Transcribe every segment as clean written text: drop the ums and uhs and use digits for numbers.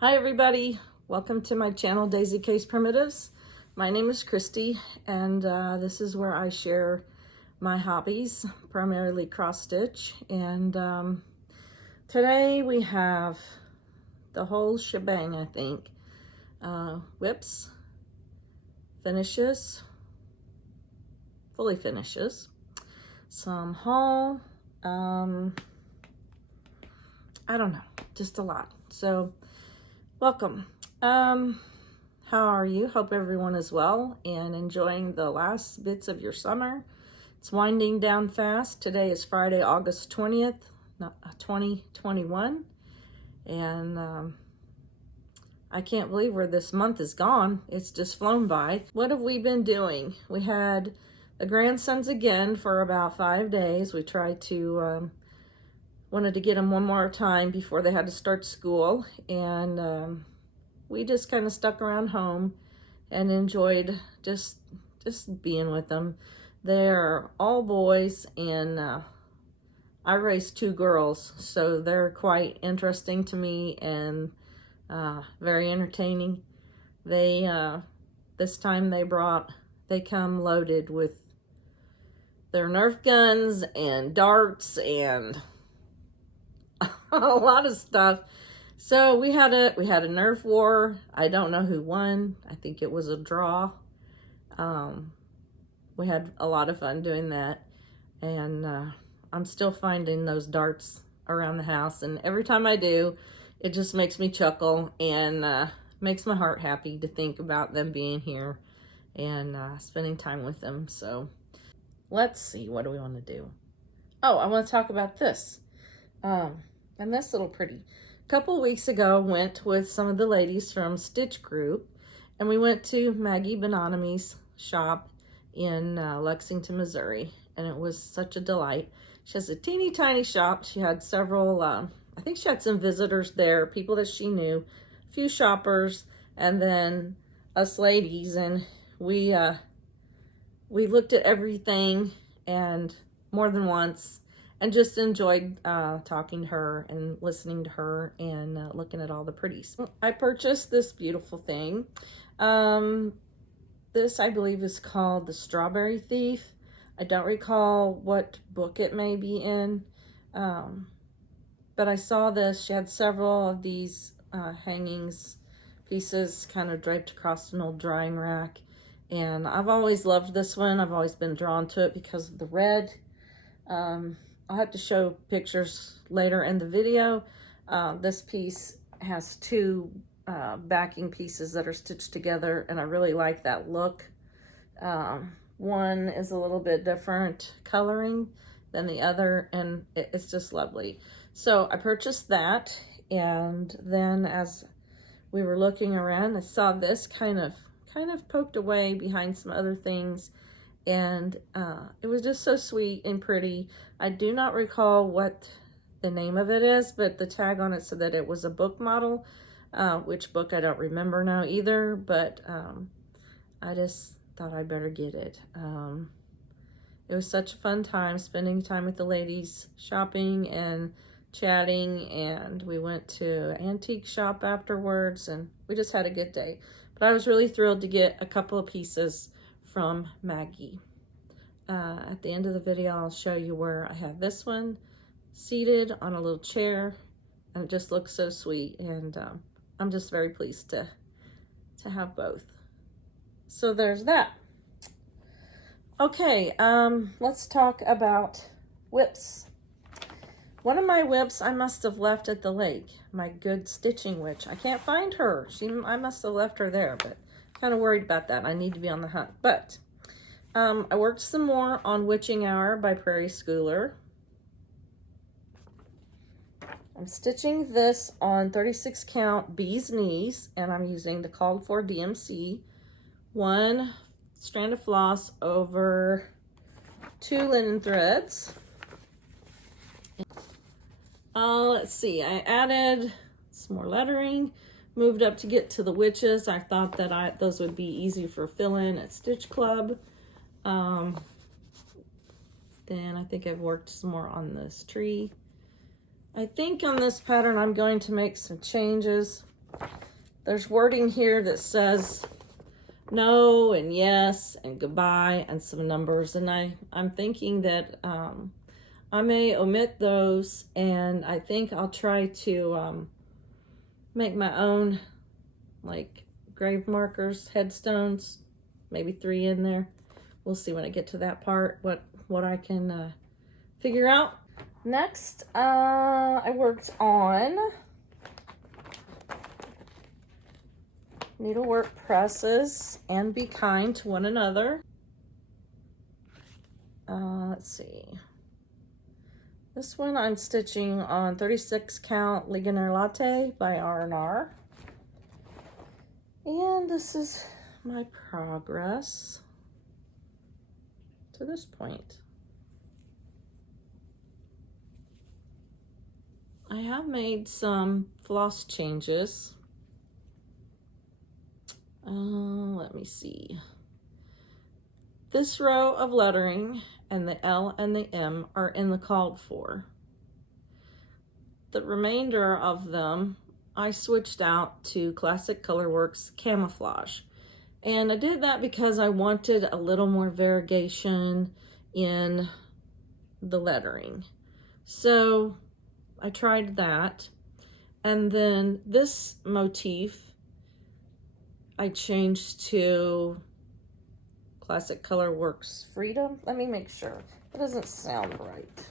Hi everybody, welcome to my channel Daisy Case Primitives. My name is Christy and this is where I share my hobbies, primarily cross stitch. And today we have the whole shebang, I think. Whips, finishes, fully finishes, some haul, I don't know, just a lot. So welcome. How are you? Hope everyone is well and enjoying the last bits of your summer. It's winding down fast. Today is Friday, August 20th, 2021. And I can't believe where this month is gone. It's just flown by. What have we been doing? We had the grandsons again for about 5 days. We tried to wanted to get them one more time before they had to start school, and we just kind of stuck around home and enjoyed just being with them. They're all boys, and I raised 2 girls, so they're quite interesting to me and very entertaining. They this time they come loaded with their Nerf guns and darts and a lot of stuff. So we had a Nerf war. I don't know who won. I think it was a draw. We had a lot of fun doing that, and I'm still finding those darts around the house, and every time I do, it just makes me chuckle and makes my heart happy to think about them being here and spending time with them. So let's see, what do we want to do? Oh, I want to talk about this. And this little pretty. A couple weeks ago, went with some of the ladies from Stitch Group, and we went to Maggie Bononomi's shop in Lexington, Missouri, and it was such a delight. She has a teeny tiny shop. She had several, I think she had some visitors there, people that she knew, a few shoppers, and then us ladies, and we looked at everything and more than once, and just enjoyed talking to her and listening to her and looking at all the pretties. I purchased this beautiful thing. This, I believe, is called The Strawberry Thief. I don't recall what book it may be in, but I saw this. She had several of these hangings pieces kind of draped across an old drying rack, and I've always loved this one. I've always been drawn to it because of the red. I'll have to show pictures later in the video. This piece has 2 backing pieces that are stitched together, and I really like that look. One is a little bit different coloring than the other, and it's just lovely. So I purchased that, and then as we were looking around, I saw this kind of poked away behind some other things, and it was just so sweet and pretty. I do not recall what the name of it is, but the tag on it said that it was a book model. Which book I don't remember now either, but I just thought I'd better get it. It was such a fun time spending time with the ladies, shopping and chatting, and we went to an antique shop afterwards, and we just had a good day. But I was really thrilled to get a couple of pieces from Maggie. At the end of the video, I'll show you where I have this one seated on a little chair, and it just looks so sweet, and I'm just very pleased to have both. So there's that. Okay, let's talk about whips. One of my whips I must have left at the lake, my good stitching witch. I can't find her. I must have left her there, but kind of worried about that. I need to be on the hunt. But I worked some more on Witching Hour by Prairie Schooler. I'm stitching this on 36 count bee's knees, and I'm using the called for DMC, 1 strand of floss over 2 linen threads. Let's see, I added some more lettering, moved up to get to the witches. I thought that those would be easy for fill-in at Stitch Club. Then I think I've worked some more on this tree. I think on this pattern I'm going to make some changes. There's wording here that says no and yes and goodbye and some numbers, and I'm thinking that I may omit those, and I think I'll try to make my own like grave markers, headstones, maybe 3 in there. We'll see when I get to that part what I can figure out. Next, I worked on needlework presses and be kind to one another. Let's see. This one I'm stitching on 36 count Ligonier Latte by R&R. And this is my progress to this point. I have made some floss changes. Let me see. This row of lettering and the L and the M are in the called for. The remainder of them I switched out to Classic Colorworks Camouflage. And I did that because I wanted a little more variegation in the lettering. So I tried that. And then this motif I changed to Classic Colorworks Freedom. Let me make sure. That doesn't sound right.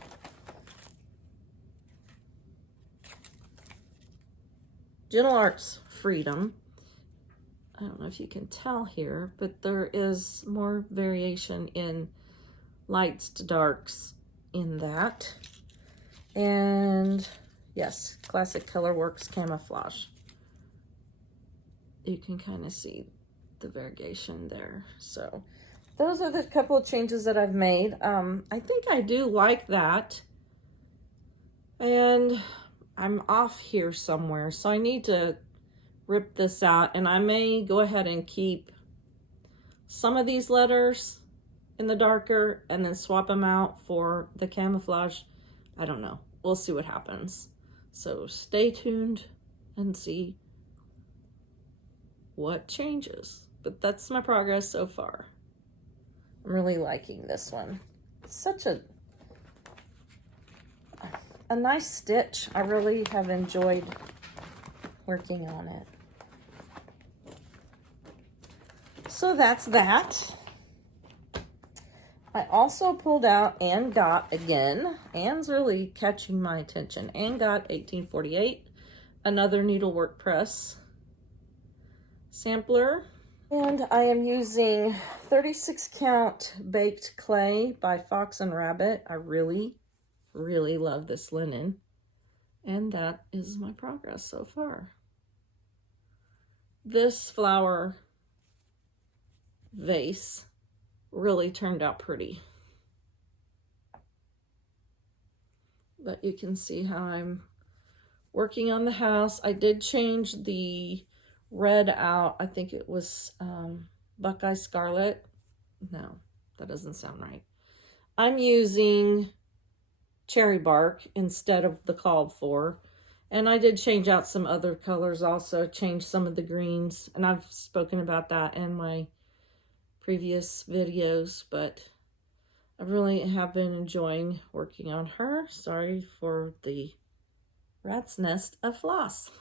Gentle Arts Freedom. I don't know if you can tell here, but there is more variation in lights to darks in that. And yes, Classic Colorworks Camouflage. You can kind of see the variegation there. So those are the couple of changes that I've made. I think I do like that. And I'm off here somewhere, so I need to rip this out, and I may go ahead and keep some of these letters in the darker and then swap them out for the camouflage. I don't know. We'll see what happens. So stay tuned and see what changes. But that's my progress so far. I'm really liking this one. It's such a nice stitch. I really have enjoyed working on it. So that's that. I also pulled out and got again. Anne's really catching my attention. And got 1848, another needlework press sampler. And I am using 36 count baked clay by Fox and Rabbit. I really love this linen. And that is my progress so far. This flower vase really turned out pretty. But you can see how I'm working on the house. I did change the red out. I think it was Buckeye Scarlet. No, that doesn't sound right. I'm using cherry bark instead of the called for. And I did change out some other colors also, change some of the greens. And I've spoken about that in my previous videos, but I really have been enjoying working on her. Sorry for the rat's nest of floss.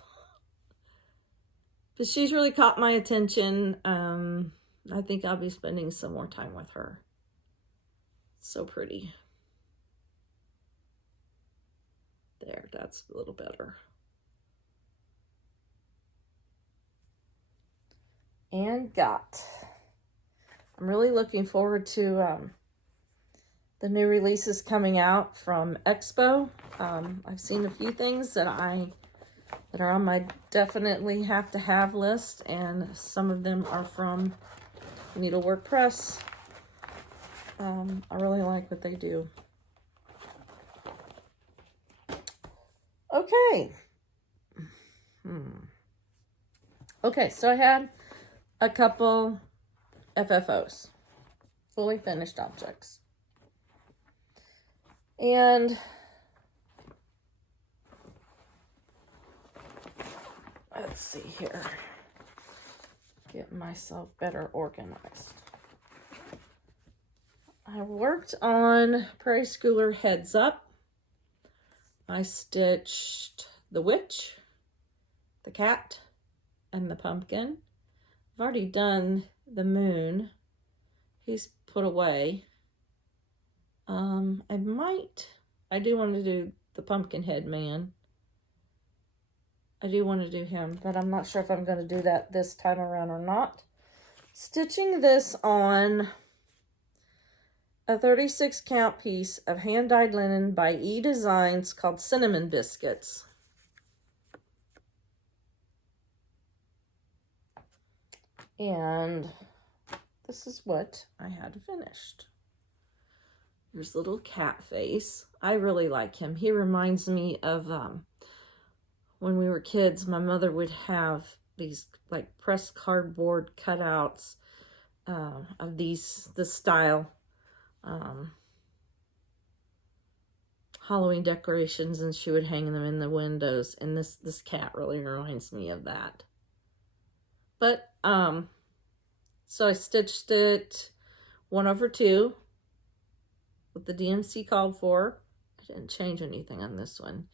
But she's really caught my attention. I think I'll be spending some more time with her. So pretty. There, that's a little better. And got. I'm really looking forward to the new releases coming out from Expo. I've seen a few things that are on my definitely have to have list, and some of them are from Needlework Press. I really like what they do. Okay. Okay, so I had a couple FFOs, fully finished objects. And let's see here. Get myself better organized. I worked on Prairie Schooler Heads Up. I stitched the witch, the cat, and the pumpkin. I've already done the moon. He's put away. I do want to do the pumpkin head man. I do want to do him, but I'm not sure if I'm going to do that this time around or not. Stitching this on a 36 count piece of hand-dyed linen by E Designs called Cinnamon Biscuits. And this is what I had finished. There's a little cat face. I really like him. He reminds me of when we were kids, my mother would have these like pressed cardboard cutouts of this style Halloween decorations, and she would hang them in the windows, and this cat really reminds me of that. But so I stitched it 1/2 what the DMC called for. I didn't change anything on this one.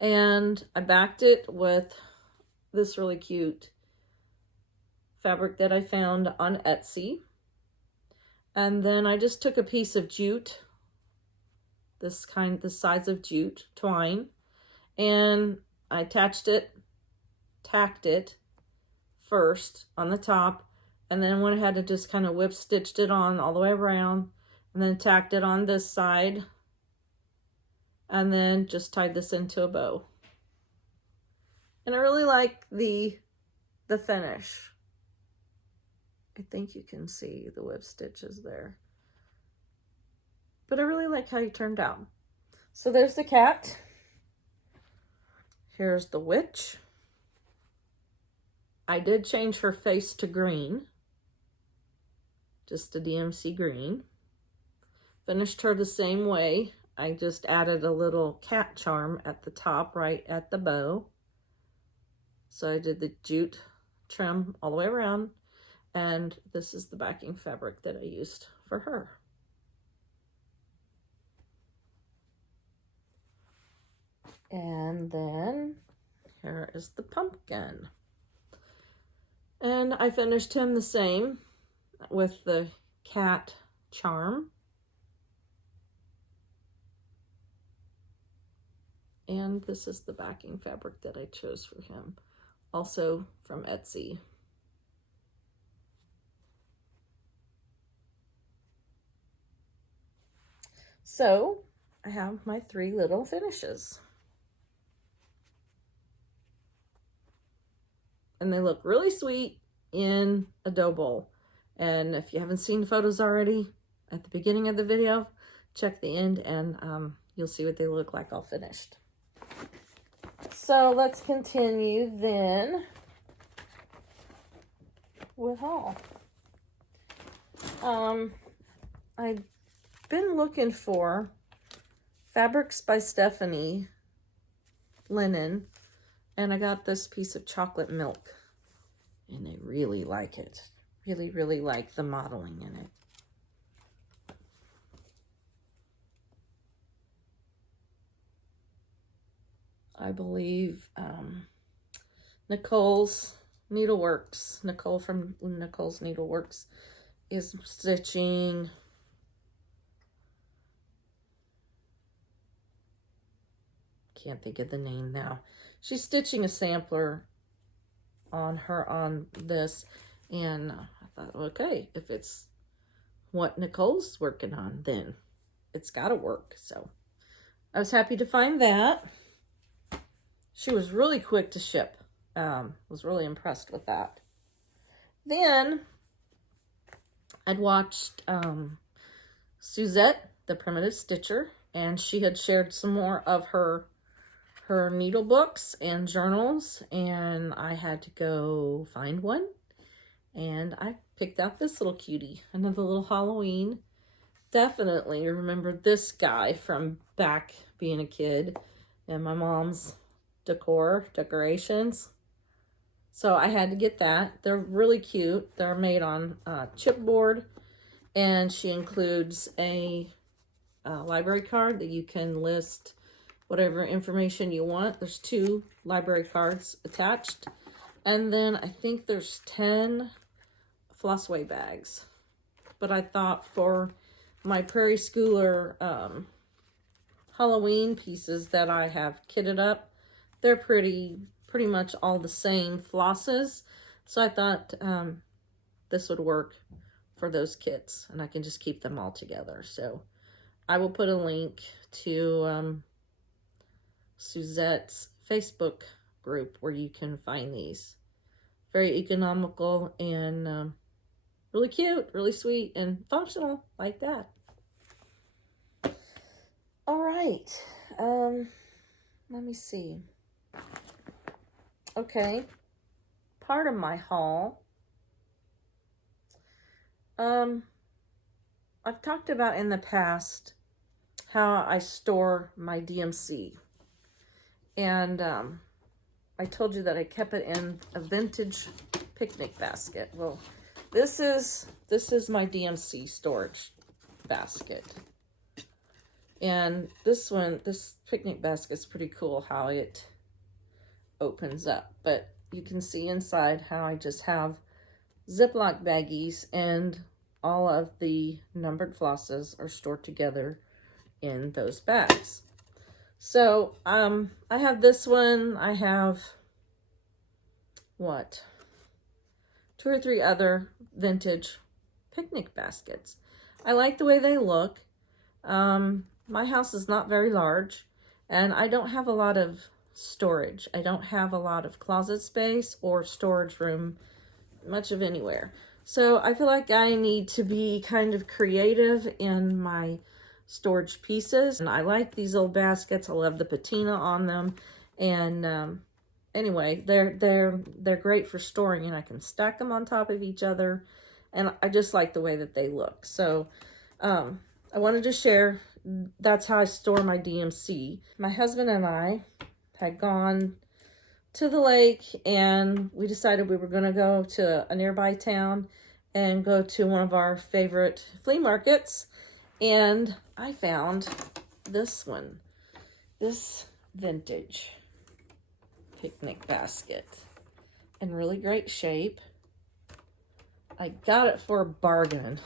And I backed it with this really cute fabric that I found on Etsy. And then I just took a piece of jute, the size of jute twine, and I tacked it first on the top, and then went ahead and just kind of whip stitched it on all the way around, and then tacked it on this side, and then just tied this into a bow. And I really like the finish. I think you can see the whip stitches there. But I really like how he turned out. So there's the cat. Here's the witch. I did change her face to green. Just a DMC green. Finished her the same way. I just added a little cat charm at the top, right at the bow. So I did the jute trim all the way around. And this is the backing fabric that I used for her. And then here is the pumpkin. And I finished him the same with the cat charm. And this is the backing fabric that I chose for him, also from Etsy. So I have my 3 little finishes. And they look really sweet in a dough bowl. And if you haven't seen the photos already, at the beginning of the video, check the end and you'll see what they look like all finished. So let's continue then with haul. I've been looking for Fabrics by Stephanie linen, and I got this piece of chocolate milk, and I really like it. Really, really like the modeling in it. I believe Nicole's Needleworks, Nicole from Nicole's Needleworks is stitching can't think of the name now. She's stitching a sampler on this, and I thought, okay, if it's what Nicole's working on, then it's got to work. So I was happy to find that. She was really quick to ship. Was really impressed with that. Then I'd watched Suzette, the Primitive Stitcher, and she had shared some more of her needle books and journals, and I had to go find one, and I picked out this little cutie, another little Halloween. Definitely remember this guy from back being a kid and my mom's decorations. So I had to get that. They're really cute. They're made on chipboard, and she includes a library card that you can list whatever information you want. There's 2 library cards attached, and then I think there's 10 Flossway bags. But I thought for my Prairie Schooler Halloween pieces that I have kitted up, they're pretty much all the same flosses. So I thought this would work for those kits, and I can just keep them all together. So I will put a link to Suzette's Facebook group where you can find these. Very economical and really cute, really sweet, and functional like that. All right. Let me see. Okay. Part of my haul. I've talked about in the past how I store my DMC. And I told you that I kept it in a vintage picnic basket. Well, this is my DMC storage basket. And this picnic basket's pretty cool how it opens up. But you can see inside how I just have Ziploc baggies, and all of the numbered flosses are stored together in those bags. So I have this one. I have what? 2 or 3 other vintage picnic baskets. I like the way they look. My house is not very large, and I don't have a lot of storage. I don't have a lot of closet space or storage room, much of anywhere. So I feel like I need to be kind of creative in my storage pieces. And I like these old baskets. I love the patina on them. And anyway, they're great for storing, and I can stack them on top of each other. And I just like the way that they look. So I wanted to share, that's how I store my DMC. My husband and I had gone to the lake, and we decided we were going to go to a nearby town and go to one of our favorite flea markets. And I found this one, this vintage picnic basket in really great shape. I got it for a bargain,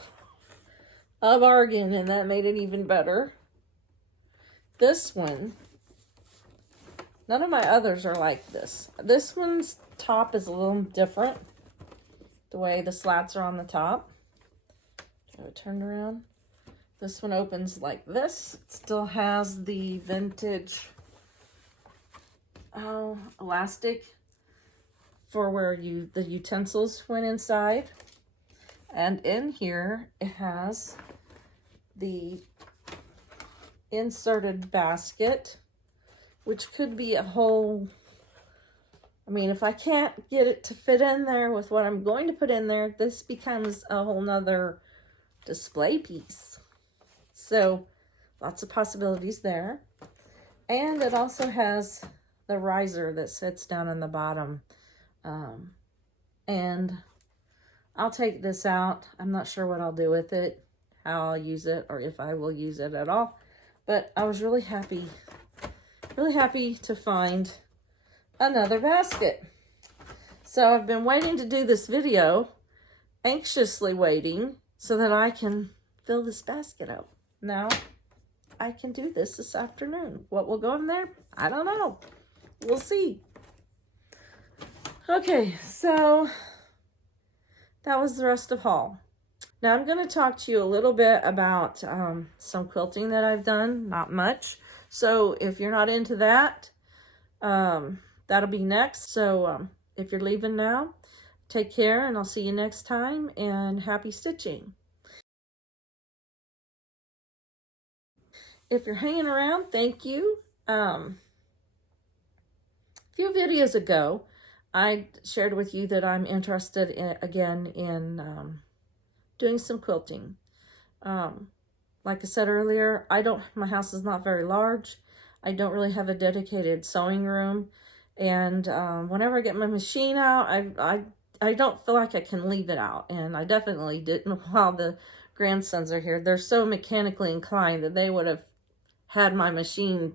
and that made it even better. This one, none of my others are like this. This one's top is a little different, the way the slats are on the top. So it turned around. This one opens like this. It still has the vintage elastic for where the utensils went inside. And in here, it has the inserted basket, which could be a whole, I mean, if I can't get it to fit in there with what I'm going to put in there, this becomes a whole nother display piece. So lots of possibilities there. And it also has the riser that sits down in the bottom. And I'll take this out. I'm not sure what I'll do with it, how I'll use it, or if I will use it at all. But I was really happy to find another basket. So I've been waiting to do this video, anxiously waiting, so that I can fill this basket up. Now I can do this afternoon. What will go in there? I don't know. We'll see. Okay, so that was the rest of haul. Now I'm going to talk to you a little bit about some quilting that I've done. Not much. So if you're not into that, that'll be next. So if you're leaving now, take care, and I'll see you next time, and happy stitching. If you're hanging around, thank you. A few videos ago, I shared with you that I'm interested in doing some quilting. Like I said earlier, my house is not very large. I don't really have a dedicated sewing room, And whenever I get my machine out, I don't feel like I can leave it out. And I definitely didn't while the grandsons are here. They're so mechanically inclined that they would have had my machine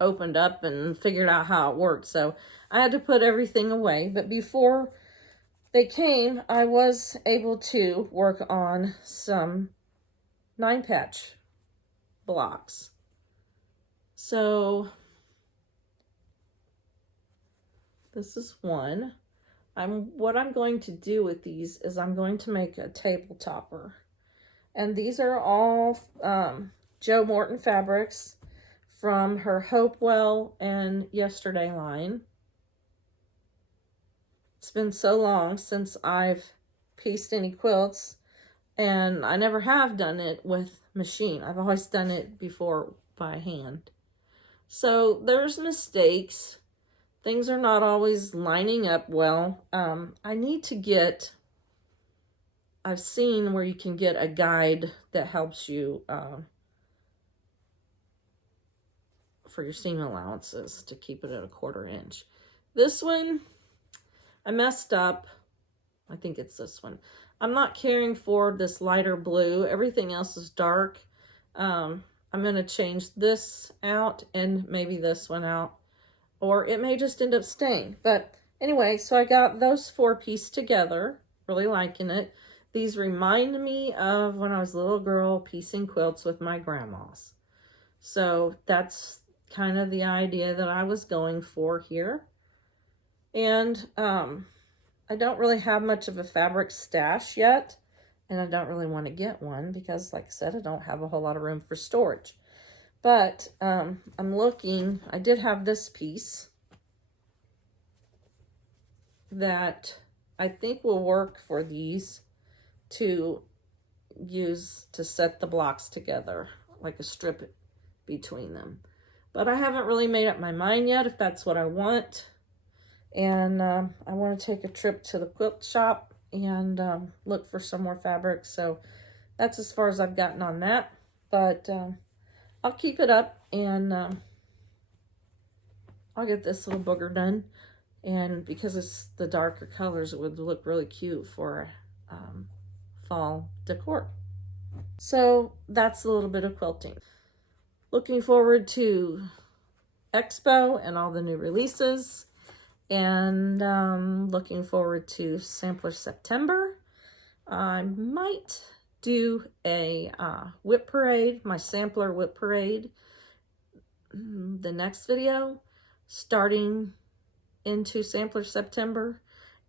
opened up and figured out how it worked. So I had to put everything away. But before they came, I was able to work on some 9-patch blocks. So this is one. What I'm going to do with these is I'm going to make a table topper. And these are all Joe Morton fabrics from her Hopewell and Yesterday line. It's been so long since I've pieced any quilts, and I never have done it with machine. I've always done it before by hand. So there's mistakes. Things are not always lining up well. I need to get, I've seen where you can get a guide that helps you for your seam allowances to keep it at 1/4 inch. This one, I messed up. I think it's this one. I'm not caring for this lighter blue. Everything else is dark. I'm going to change this out and maybe this one out. Or it may just end up staying. But anyway, so I got those 4 pieced together. Really liking it. These remind me of when I was a little girl piecing quilts with my grandmas. So that's kind of the idea that I was going for here. And I don't really have much of a fabric stash yet. And I don't really want to get one because, like I said, I don't have a whole lot of room for storage. But I'm looking, I did have this piece that I think will work for these to use to set the blocks together, like a strip between them. But I haven't really made up my mind yet if that's what I want. And I want to take a trip to the quilt shop and look for some more fabric. So that's as far as I've gotten on that. But I'll keep it up and I'll get this little booger done. And because it's the darker colors, it would look really cute for fall decor. So that's a little bit of quilting. Looking forward to Expo and all the new releases. And looking forward to Sampler September. I might do a whip parade, my sampler whip parade, the next video, starting into Sampler September,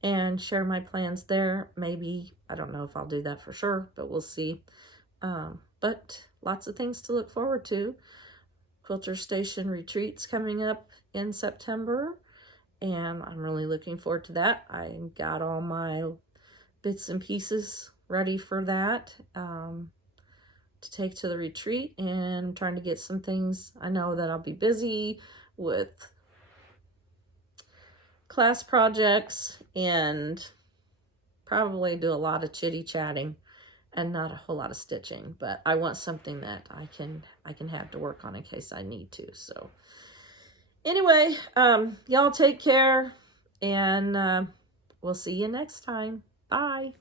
and share my plans there. Maybe, I don't know if I'll do that for sure, but we'll see. But lots of things to look forward to. Quilter Station retreats coming up in September, and I'm really looking forward to that. I got all my bits and pieces ready for that to take to the retreat, and trying to get some things. I know that I'll be busy with class projects and probably do a lot of chitty chatting and not a whole lot of stitching, but I want something that I can have to work on in case I need to. So anyway, y'all take care, and we'll see you next time. Bye.